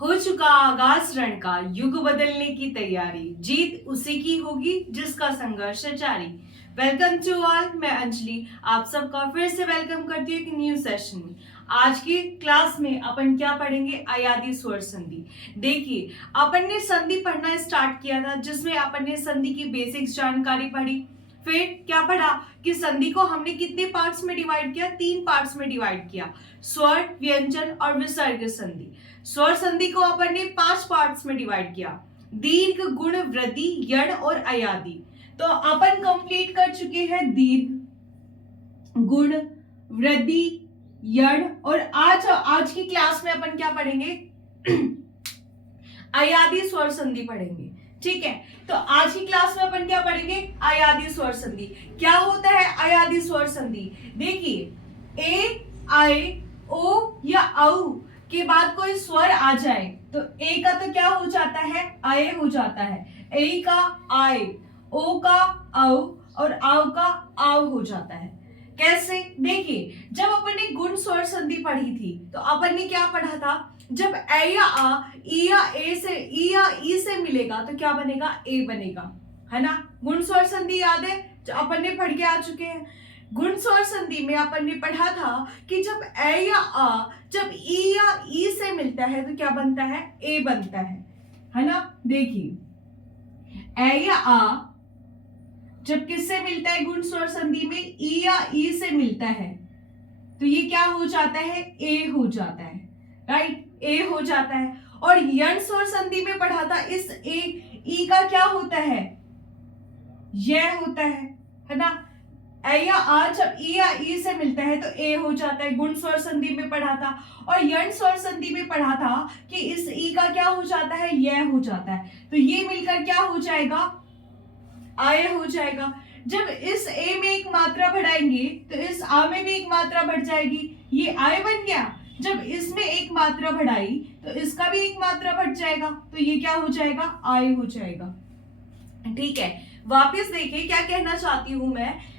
हो चुका आगाज रण का, युग बदलने की तैयारी, जीत उसी की होगी जिसका संघर्ष है जारी। वेलकम टू ऑल, मैं अंजलि आप सबका फिर से वेलकम करती हूँ एक न्यू सेशन में। आज की क्लास में अपन क्या पढ़ेंगे? अयादी स्वर संधि। देखिए, अपन ने संधि पढ़ना स्टार्ट किया था जिसमें अपन ने संधि की बेसिक्स जानकारी पढ़ी। फिर क्या पढ़ा कि संधि को हमने कितने पार्ट्स में डिवाइड किया? 3 पार्ट्स में डिवाइड किया, स्वर, व्यंजन और विसर्ग संधि। स्वर संधि को अपन ने 5 पार्ट्स में डिवाइड किया, दीर्घ, गुण, वृद्धि, यण और अयादी। तो अपन कंप्लीट कर चुके हैं दीर्घ, गुण, वृद्धि, यण और आज की क्लास में अपन क्या पढ़ेंगे? अयादी स्वर संधि पढ़ेंगे। ठीक है, तो आज की क्लास में अपन क्या पढ़ेंगे? अयादी स्वर संधि। क्या होता है अयादी स्वर संधि? देखिए, ए, आई, ओ या औ के बाद कोई स्वर आ जाए तो ए का तो क्या हो जाता है? आए हो जाता है। ए का आए, ओ का औ और आव का आव हो जाता है। कैसे? देखिए, जब अपन ने गुण स्वर संधि पढ़ी थी तो अपन ने क्या पढ़ा था? जब ए या आ, ई या ए से, ई या ई से मिलेगा तो क्या बनेगा? ए बनेगा, है ना? गुण स्वर संधि याद है जो अपन ने पढ़ के आ चुके हैं। गुण स्वर संधि में अपन ने पढ़ा था कि जब ए या आ, जब ई या ई से मिलता है तो क्या बनता है? ए बनता है ना? देखिए, ए या आ जब किससे मिलता है गुण स्वर संधि में? ई या ई से मिलता है तो ये क्या हो जाता है? ए हो जाता है, राइट? ए हो जाता है। और यण स्वर संधि में पढ़ा था, इस ए, ई का क्या होता है? यह होता है ना? ए या आ जब ई या ई से मिलता है तो ए हो जाता है। गुण स्वर संधि में पढ़ा था। और यण स्वर संधि में पढ़ा था कि इस ई का क्या हो जाता है? यह हो जाता है। तो ये मिलकर क्या हो जाएगा? आय हो जाएगा। जब इस ए में एक मात्रा बढ़ाएंगे तो इस आ में भी एक मात्रा बढ़ जाएगी, ये आय बन गया। जब इसमें एक मात्रा बढ़ाई तो इसका भी एक मात्रा बढ़ जाएगा, तो ये क्या हो जाएगा? आय हो जाएगा। ठीक है, वापस देखिए क्या कहना चाहती हूं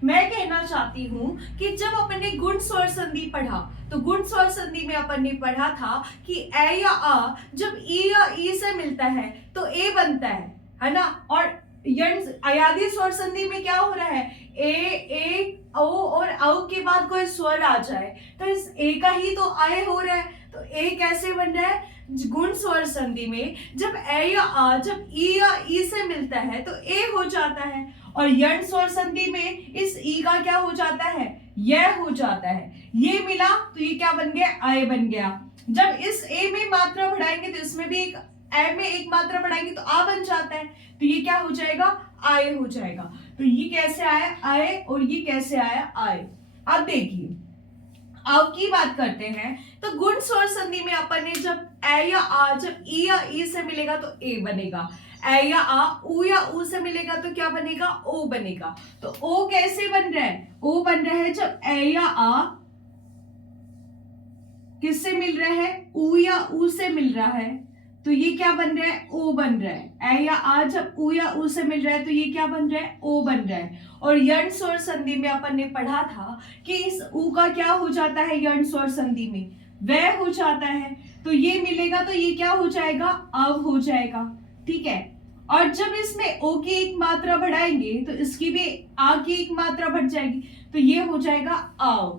मैं कहना चाहती हूं कि जब अपन ने गुण स्वर संधि पढ़ा तो गुण स्वर संधि में अपन ने पढ़ा था कि ए या आ जब ई या ई से मिलता है तो ए बनता है ना? और अयादी स्वर संधि में क्या हो रहा है? ए, ओ और औ के बाद कोई स्वर आ जाए तो इस ए का ही तो आय हो रहा है। तो ए कैसे बन रहा है? गुण स्वर संधि में जब ए या आ जब ई या ई से मिलता है तो ए हो जाता है। और यण स्वर संधि में इस ई का क्या हो जाता है? यह हो जाता है। ये मिला तो ये क्या बन गया? आय बन गया। जब इस ए में मात्रा बढ़ाएंगे तो इसमें भी एक ए में एक मात्रा बढ़ाएंगे तो आ बन जाता है, तो ये क्या हो जाएगा? आय हो जाएगा। तो ये कैसे आया? आय, और ये कैसे आया? आय। अब देखिए, अब की बात करते हैं तो गुण स्वर संधि में अपन ने जब ए या आ जब ई या ई से मिलेगा तो ए बनेगा, ए या आ ऊ या ऊ से मिलेगा तो क्या बनेगा? ओ बनेगा। तो ओ कैसे बन रहा है? ओ बन रहा है जब ए या आ किससे मिल रहा है? ऊ या ऊ से मिल रहा है तो ये क्या बन रहा है? ओ बन रहा है। ए या आ जब ऊ या ऊ से मिल रहा है तो ये क्या बन रहा है? ओ बन रहा है। और यण स्वर संधि में अपन ने पढ़ा था कि इस ऊ का क्या हो जाता है? यण स्वर संधि में वह हो जाता है। तो ये मिलेगा तो ये क्या हो जाएगा? अव हो जाएगा। ठीक है, और जब इसमें ओ की एक मात्रा बढ़ाएंगे तो इसकी भी आ की एक मात्रा बढ़ जाएगी तो ये हो जाएगा आव।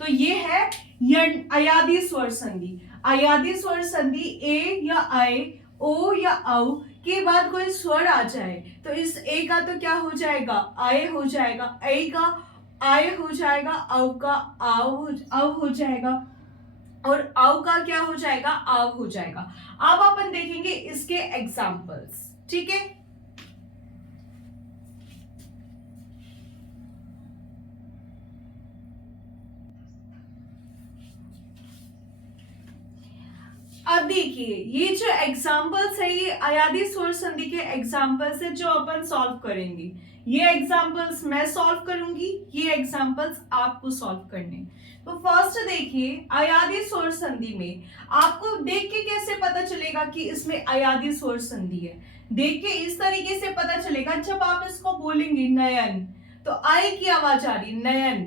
तो ये है यण अयादी स्वर संधि। अयादी स्वर संधि ए या आय, ओ या औ के बाद कोई स्वर आ जाए तो इस ए का तो क्या हो जाएगा? आय हो जाएगा। ए का आय हो जाएगा, औ का आव हो जाएगा और आव का क्या हो जाएगा? आव हो जाएगा। अब अपन देखेंगे इसके एग्जाम्पल्स। ठीक है, अब देखिए ये जो एग्जाम्पल्स है ये अयादी स्वर संधि के एग्जाम्पल्स है जो अपन सॉल्व करेंगे। ये एग्जाम्पल्स मैं सॉल्व करूंगी, ये एग्जाम्पल्स आपको सॉल्व करने। तो फर्स्ट देखिए, अयादी स्वर संधि में आपको देख के कैसे पता चलेगा कि इसमें अयादी स्वर संधि है? देख के इस तरीके से पता चलेगा, जब आप इसको बोलेंगे नयन तो आय की आवाज आ रही, नयन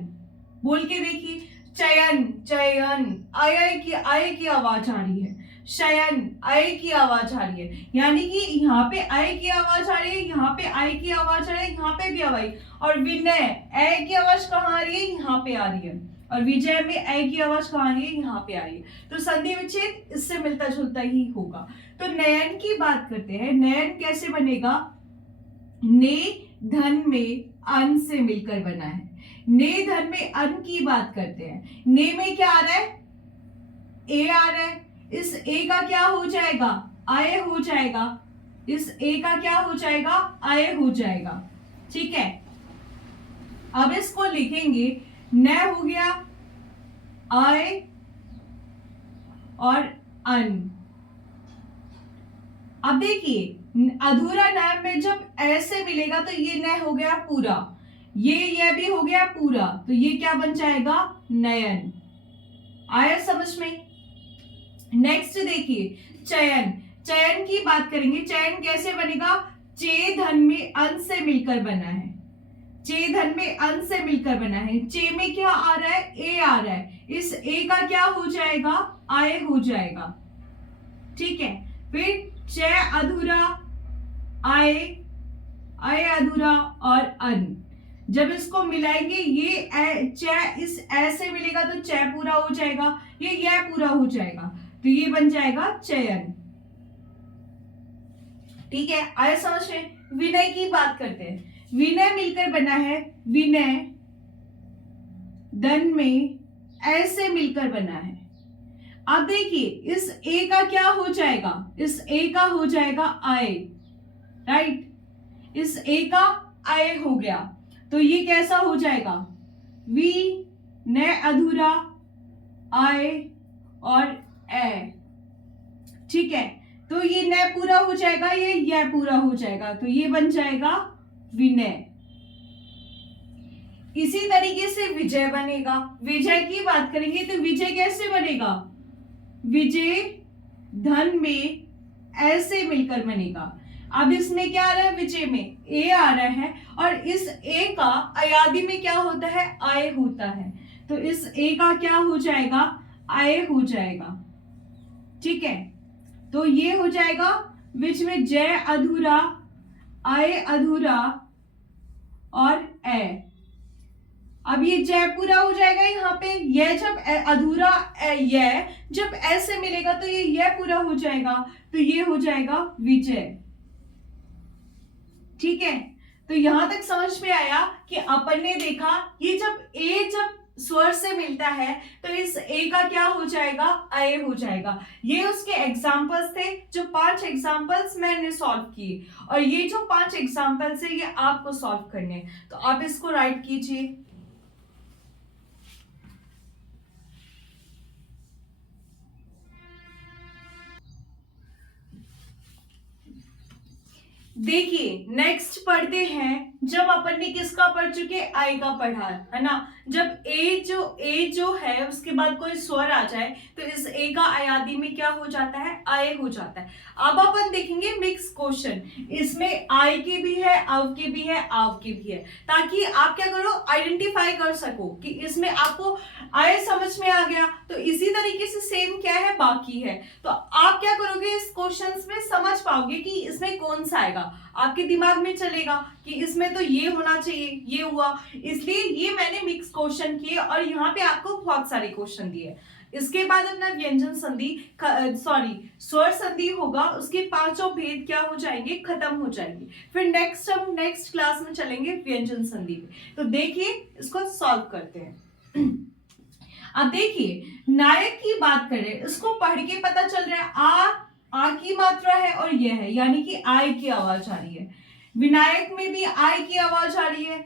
बोल के देखिए, चयन चयन, आय की आवाज आ रही है। शयन, अय की आवाज आ रही है, यानी कि यहाँ पे अय की आवाज आ रही है, यहाँ पे अय की आवाज आ रही है, यहाँ पे भी आवाज। और विनय, अय की आवाज कहाँ आ रही है? यहाँ पे आ रही है। और विजय में अय की आवाज कहाँ आ रही है? यहाँ पे आ रही है। तो संधि विच्छेद इससे मिलता जुलता ही होगा। तो नयन की बात करते हैं। नयन कैसे बनेगा? ने धन में अन से मिलकर बना है। ने धन में अन की बात करते हैं। ने में क्या आ रहा है? ए आ रहा है। इस ए का क्या हो जाएगा? आय हो जाएगा। इस ए का क्या हो जाएगा? आय हो जाएगा। ठीक है, अब इसको लिखेंगे। न हो गया आय और अन। अब देखिए अधूरा नाम में जब ऐसे मिलेगा तो ये न हो गया पूरा, ये भी हो गया पूरा, तो ये क्या बन जाएगा? नयन। आया समझ में? नेक्स्ट देखिए चयन। चयन की बात करेंगे। चयन कैसे बनेगा? चे धन में अन से मिलकर बना है। चे धन में अन से मिलकर बना है। चे में क्या आ रहा है? ए आ रहा है। इस ए का क्या हो जाएगा? आय हो जाएगा। ठीक है, फिर च अधूरा, आय, आय अधूरा और अन। जब इसको मिलाएंगे ये च इस ए से मिलेगा तो च पूरा हो जाएगा, ये पूरा हो जाएगा, तो ये बन जाएगा चयन। ठीक है, आया समझ में? विनय की बात करते हैं। विनय मिलकर बना है। विनय धन में ऐसे मिलकर बना है। अब देखिए इस ए का क्या हो जाएगा? इस ए का हो जाएगा आय, राइट। इस ए का आय हो गया, तो ये कैसा हो जाएगा? वी न अधूरा आय और ए। ठीक है, तो ये न पूरा हो जाएगा, ये पूरा हो जाएगा, तो ये बन जाएगा विनय। इसी तरीके से विजय बनेगा। विजय की बात करेंगे तो विजय कैसे बनेगा? विजय धन में ऐसे मिलकर बनेगा। अब इसमें क्या आ रहा है? विजय में ए आ रहा है और इस ए का अयादि में क्या होता है? आय होता है, तो इस ए का क्या हो जाएगा? आय हो जाएगा। ठीक है, तो ये हो जाएगा विच में जय अधूरा, आय अधूरा और ए। अब ये जय पूरा हो जाएगा यहाँ पे। यह जब अधूरा यह जब ऐसे मिलेगा तो ये पूरा हो जाएगा, तो ये हो जाएगा विजय। ठीक है, तो यहां तक समझ में आया कि अपन ने देखा ये जब स्वर से मिलता है तो इस ए का क्या हो जाएगा? अय हो जाएगा। ये उसके एग्जाम्पल्स थे, जो 5 एग्जाम्पल्स मैंने सॉल्व किए, और ये जो 5 एग्जाम्पल्स है ये आपको सॉल्व करने हैं। तो आप इसको राइट कीजिए। देखिए नेक्स्ट पढ़ते हैं। जब अपन ने किसका पढ़ चुके? आई का पढ़ा है ना। जब ए जो है उसके बाद कोई स्वर आ जाए तो इस ए का अयादि में क्या हो जाता है? आय हो जाता है। अब अपन देखेंगे मिक्स क्वेश्चन। इसमें आय के भी है, अव के भी है, आव के भी है, ताकि आप क्या करो? आइडेंटिफाई कर सको कि इसमें आपको आय समझ में आ गया। तो इसी तरीके से सेम क्या है? बाकी है। तो आप क्या करोगे? इस क्वेश्चंस में समझ पाओगे कि इसमें कौन सा आएगा। आपके दिमाग में चलेगा कि इसमें तो ये होना चाहिए, ये हुआ, इसलिए ये मैंने मिक्स क्वेश्चन किए और यहाँ पे आपको बहुत सारे क्वेश्चन दिए। इसके बाद अपना व्यंजन संधि स्वर संधि होगा, उसके 5 भेद क्या हो जाएंगे? खत्म हो जाएंगे। फिर हम नेक्स्ट क्लास में चलेंगे व्यंजन संधि पे। तो देखिए इसको सॉल्व करते हैं। अब देखिए नायक की बात करें, इसको पढ़ के पता चल रहा है आ की मात्रा है और यह है, यानी कि आय की आवाज आ रही है। विनायक में भी आय की आवाज आ रही है,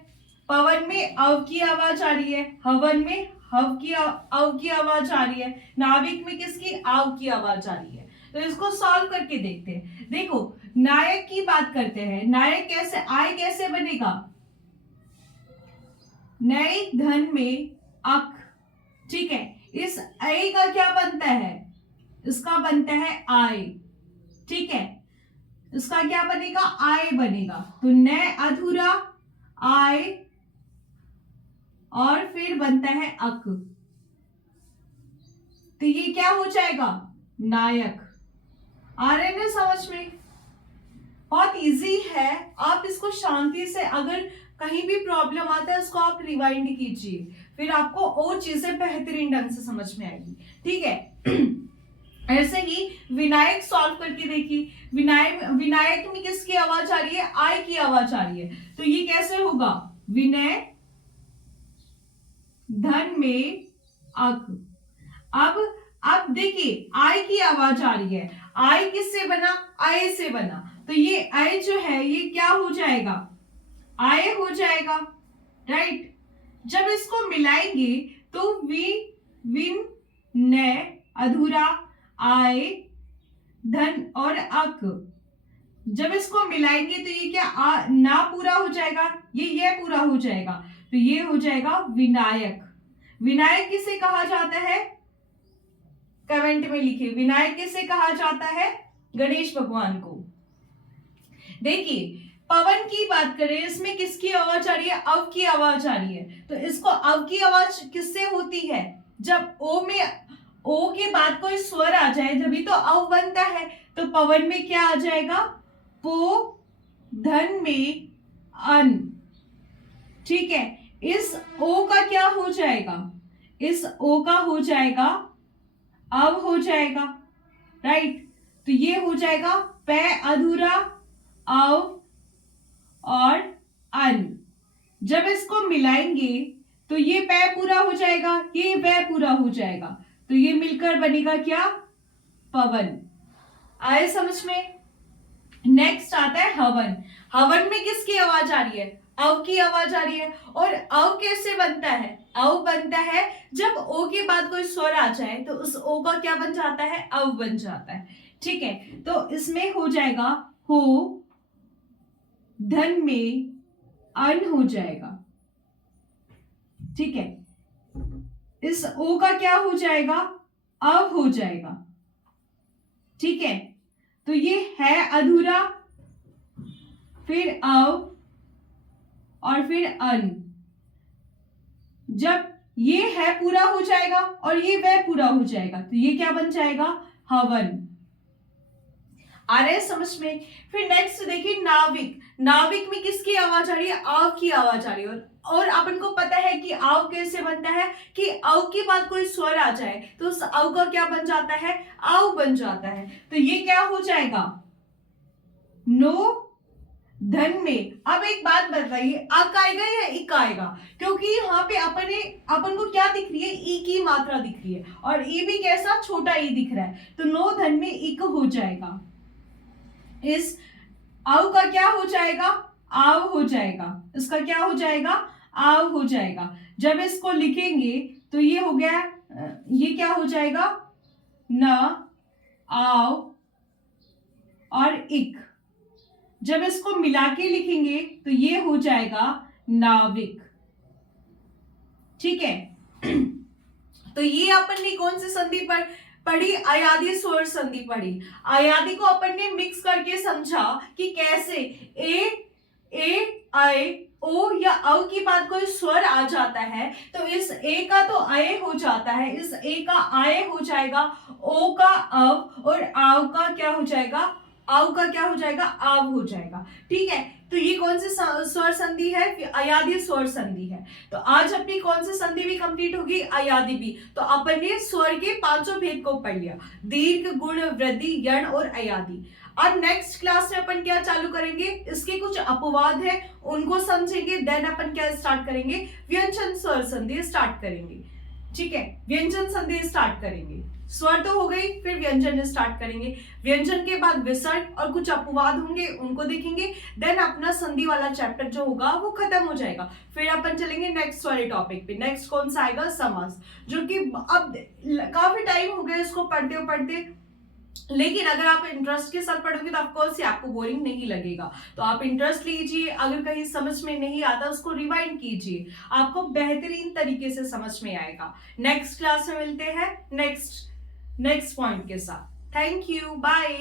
पवन में अव की आवाज आ रही है, हवन में अव की आवाज आ रही है, नाविक में किसकी? आव की आवाज आ रही है। तो इसको सॉल्व करके देखते हैं। देखो नायक की बात करते हैं। नायक कैसे? आय कैसे बनेगा? नए धन में अक। ठीक है, इस ऐ का क्या बनता है? इसका बनता है आय। ठीक है, इसका क्या बनेगा? आय बनेगा। तो न अधूरा आय और फिर बनता है अक, तो ये क्या हो जाएगा? नायक। आ रहे ना समझ में? बहुत इजी है, आप इसको शांति से, अगर कहीं भी प्रॉब्लम आता है उसको आप रिवाइंड कीजिए, फिर आपको और चीजें बेहतरीन ढंग से समझ में आएगी। ठीक है। ऐसे ही विनायक सॉल्व करके देखिए। विनायक विनायक में किसकी आवाज आ रही है? आई की आवाज आ रही है, तो ये कैसे होगा? विनय धन में अक। अब देखिए आई की आवाज आ रही है, आई किससे बना? आय से बना, तो ये आय जो है ये क्या हो जाएगा? आय हो जाएगा, राइट। जब इसको मिलाएंगे तो विन ने अधूरा आय धन और अक, जब इसको मिलाएंगे तो ये क्या ना पूरा हो जाएगा, ये पूरा हो जाएगा, तो ये हो जाएगा विनायक। विनायक किसे कहा जाता है? कमेंट में लिखिए, विनायक किसे कहा जाता है? गणेश भगवान को। देखिए पवन की बात करें, इसमें किसकी आवाज आ रही है? अव की आवाज आ रही है, तो इसको अव की आवाज किससे होती है? जब ओ के बाद कोई स्वर आ जाए जब तो अव बनता है, तो पवन में क्या आ जाएगा? पो धन में अन। ठीक है, इस ओ का क्या हो जाएगा? इस ओ का हो जाएगा अव हो जाएगा, राइट। तो ये हो जाएगा पै अधूरा अव और अन। जब इसको मिलाएंगे तो ये पै पूरा हो जाएगा, ये पै पूरा हो जाएगा, तो ये मिलकर बनेगा क्या? पवन। आए समझ में? नेक्स्ट आता है हवन। हवन में किसकी आवाज आ रही है? अव की आवाज आ रही है। और अव कैसे बनता है? अव बनता है जब ओ के बाद कोई स्वर आ जाए तो उस ओ का क्या बन जाता है? अव बन जाता है। ठीक है, तो इसमें हो जाएगा हो धन में अन हो जाएगा। ठीक है, इस ओ का क्या हो जाएगा? अव हो जाएगा। ठीक है, तो ये है अधूरा, फिर अव और फिर अन। जब ये है पूरा हो जाएगा और ये वह पूरा हो जाएगा, तो ये क्या बन जाएगा? हवन। आ रहे समझ में? फिर नेक्स्ट देखिए नाविक। नाविक में किसकी आवाज आ रही है? आव की आवाज आ रही है। और अपन को पता है कि आव कैसे बनता है, कि आव के बाद कोई स्वर आ जाए तो उस आव का क्या बन जाता है? आव बन जाता है, तो ये क्या हो जाएगा? नो धन में। अब एक बात बताइए, अक आएगा या इक आएगा? क्योंकि यहाँ पे अपन को क्या दिख रही है? ई की मात्रा दिख रही है, और ई भी कैसा? छोटा ई दिख रहा है, तो नो धन में इक हो जाएगा। इस आव का क्या हो जाएगा? आव हो जाएगा। इसका क्या हो जाएगा? आव हो जाएगा। जब इसको लिखेंगे तो ये हो गया, ये क्या हो जाएगा? न आव और इक। जब इसको मिला के लिखेंगे तो ये हो जाएगा नाविक। ठीक है, तो ये अपन ने कौन सी संधि पर पढ़ी? अयादी स्वर संधि पढ़ी। अयादी को अपन ने मिक्स करके समझा कि कैसे ए आय ओ या अव की बाद कोई स्वर आ जाता है तो इस ए का तो आय हो जाता है, इस ए का आय हो जाएगा, ओ का अव और आव का क्या हो जाएगा? आव का क्या हो जाएगा? आव हो जाएगा। ठीक है, तो ये कौन सी स्वर संधि है? अयादी स्वर संधि है। तो आज अपनी कौन सी संधि भी कंप्लीट होगी? अयादी भी। तो अपन ने स्वर के पांचों भेद को पढ़ लिया, दीर्घ, गुण, वृद्धि, यण और अयादी। अब नेक्स्ट क्लास में अपन क्या चालू करेंगे? इसके कुछ अपवाद है उनको समझेंगे, देन अपन क्या स्टार्ट करेंगे? व्यंजन स्वर संधि स्टार्ट करेंगे। ठीक है, व्यंजन संधि स्टार्ट करेंगे। स्वर तो हो गई, फिर व्यंजन स्टार्ट करेंगे। व्यंजन के बाद विसर्ग और कुछ अपवाद होंगे, उनको देखेंगे। देन अपना संधि वाला चैप्टर जो होगा वो खत्म हो जाएगा। फिर अपन चलेंगे नेक्स्ट वाले टॉपिक पे। नेक्स्ट कौन सा आएगा? समास, जो कि अब काफी टाइम हो गया इसको पढ़ते, लेकिन अगर आप इंटरेस्ट के साथ पढ़ोगे तो ऑफकोर्स आपको बोरिंग नहीं लगेगा। तो आप इंटरेस्ट लीजिए, अगर कहीं समझ में नहीं आता उसको रिवाइंड कीजिए, आपको बेहतरीन तरीके से समझ में आएगा। नेक्स्ट क्लास में मिलते हैं नेक्स्ट पॉइंट के साथ। Thank you, bye.